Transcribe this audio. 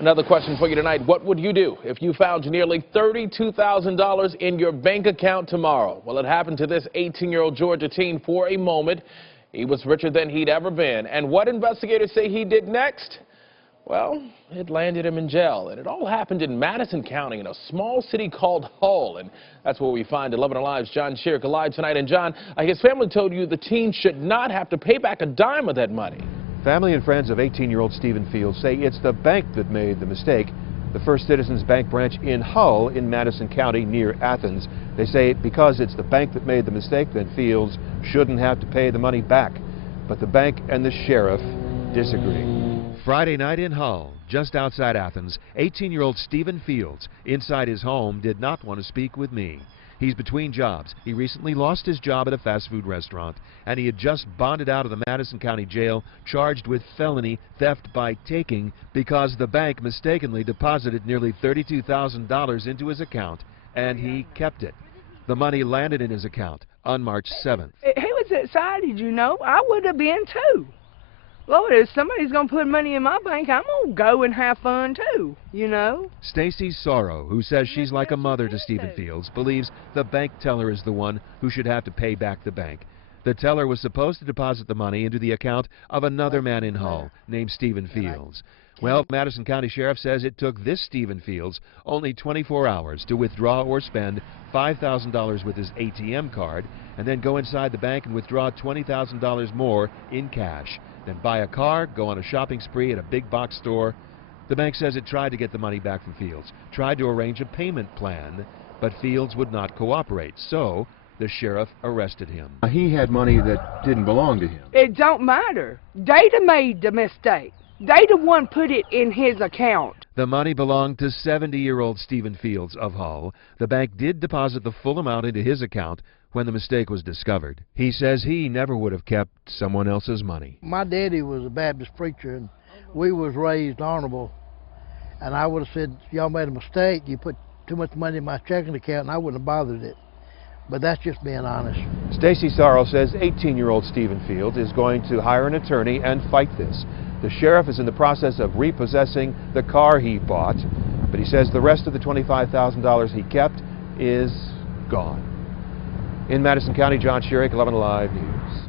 Another question for you tonight. What would you do if you found nearly $32,000 in your bank account tomorrow? Well, it happened to this 18-year-old Georgia teen for a moment. He was richer than he'd ever been. And what investigators say he did next? Well, it landed him in jail. And it all happened in Madison County in a small city called Hull. And that's where we find 11 Alive's John Shearick alive tonight. And John, his family told you the teen should not have to pay back a dime of that money. Family and friends of 18-year-old Stephen Fields say it's the bank that made the mistake. The First Citizens Bank branch in Hull in Madison County near Athens. They say because it's the bank that made the mistake, then Fields shouldn't have to pay the money back. But the bank and the sheriff disagree. Friday night in Hull, just outside Athens, 18-year-old Stephen Fields, inside his home, did not want to speak with me. He's between jobs. He recently lost his job at a fast food restaurant, and he had just bonded out of the Madison County Jail, charged with felony theft by taking because the bank mistakenly deposited nearly $32,000 into his account, and he kept it. The money landed in his account on March 7th. He was excited, you know. I would have been too. Lord, if somebody's going to put money in my bank, I'm going to go and have fun too, you know. Stacy Sorrow, who says she's like a mother to Stephen Fields, believes the bank teller is the one who should have to pay back the bank. The teller was supposed to deposit the money into the account of another man in Hull named Stephen Fields. Well, Madison County Sheriff says it took this Stephen Fields only 24 hours to withdraw or spend $5,000 with his ATM card and then go inside the bank and withdraw $20,000 more in cash. Then buy a car, go on a shopping spree at a big box store. The bank says it tried to get the money back from Fields, tried to arrange a payment plan, but Fields would not cooperate, so the sheriff arrested him. He had money that didn't belong to him. It don't matter. They done made the mistake. They the one put it in his account. The money belonged to 70-year-old Stephen Fields of Hull. The bank did deposit the full amount into his account when the mistake was discovered. He says he never would have kept someone else's money. My daddy was a Baptist preacher, and we was raised honorable. And I would have said, y'all made a mistake. You put too much money in my checking account, and I wouldn't have bothered it. But that's just being honest. Stacy Sorrow says 18-year-old Stephen Fields is going to hire an attorney and fight this. The sheriff is in the process of repossessing the car he bought, but he says the rest of the $25,000 he kept is gone. In Madison County, John Shearick, 11 Alive News.